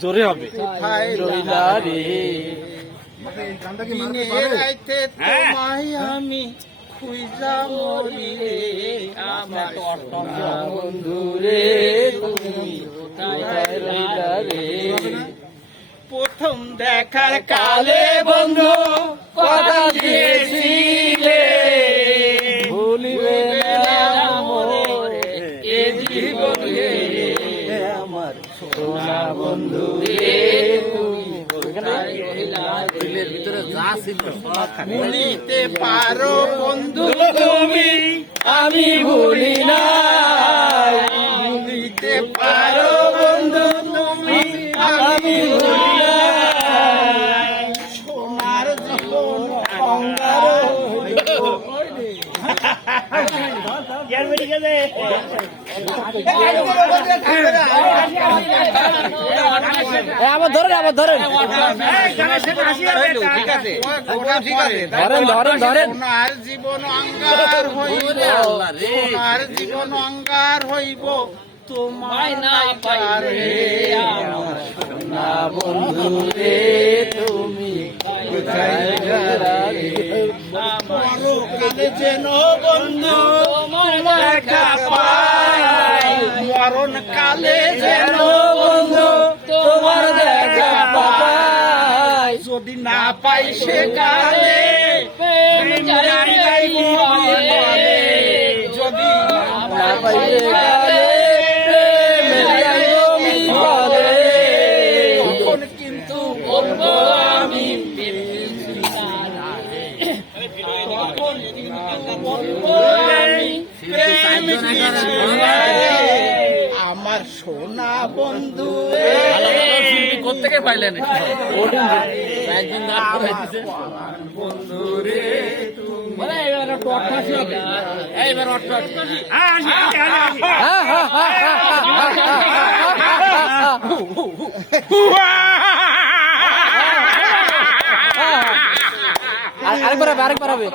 জোরে হবে আমি খুঁজা মরি রে আমার বন্ধু রে তুমি কোথায় রইলা রে। প্রথম দেখার কালে বন্ধু কথা দিয়েছিলে ভুলিবে না মোরে এ জীবনে আমার সোনা বন্ধু রে তুমি কোথায় রইলা রে। ভিতরে যা ছিল ভুলিতে পারো বন্ধু তুমি আমি ভুলি না ভুলিতে পারো বন্ধু তুমি আমি ভুলি না সোনার জীবন অঙ্গার আবার ধরেন ধরেন সোনার জীবন অঙ্গার হইব সোনার জীবন অঙ্গার হইব তোমায় না পারে আমার সোনা বন্ধু রে তুমি কোথায় মরণকালে যেন বন্ধু দেখা পাই মরণ কালে যেন বন্ধু তোমার দেখা পাই যদি না পাই সে কালে যদি না পাই সে কালে তখন কিন্তু বলবো আমি আমার সোনা বন্ধু কোথেকে পাইলেন বন্ধু রে আরেকবার হবে আরেকবার হবে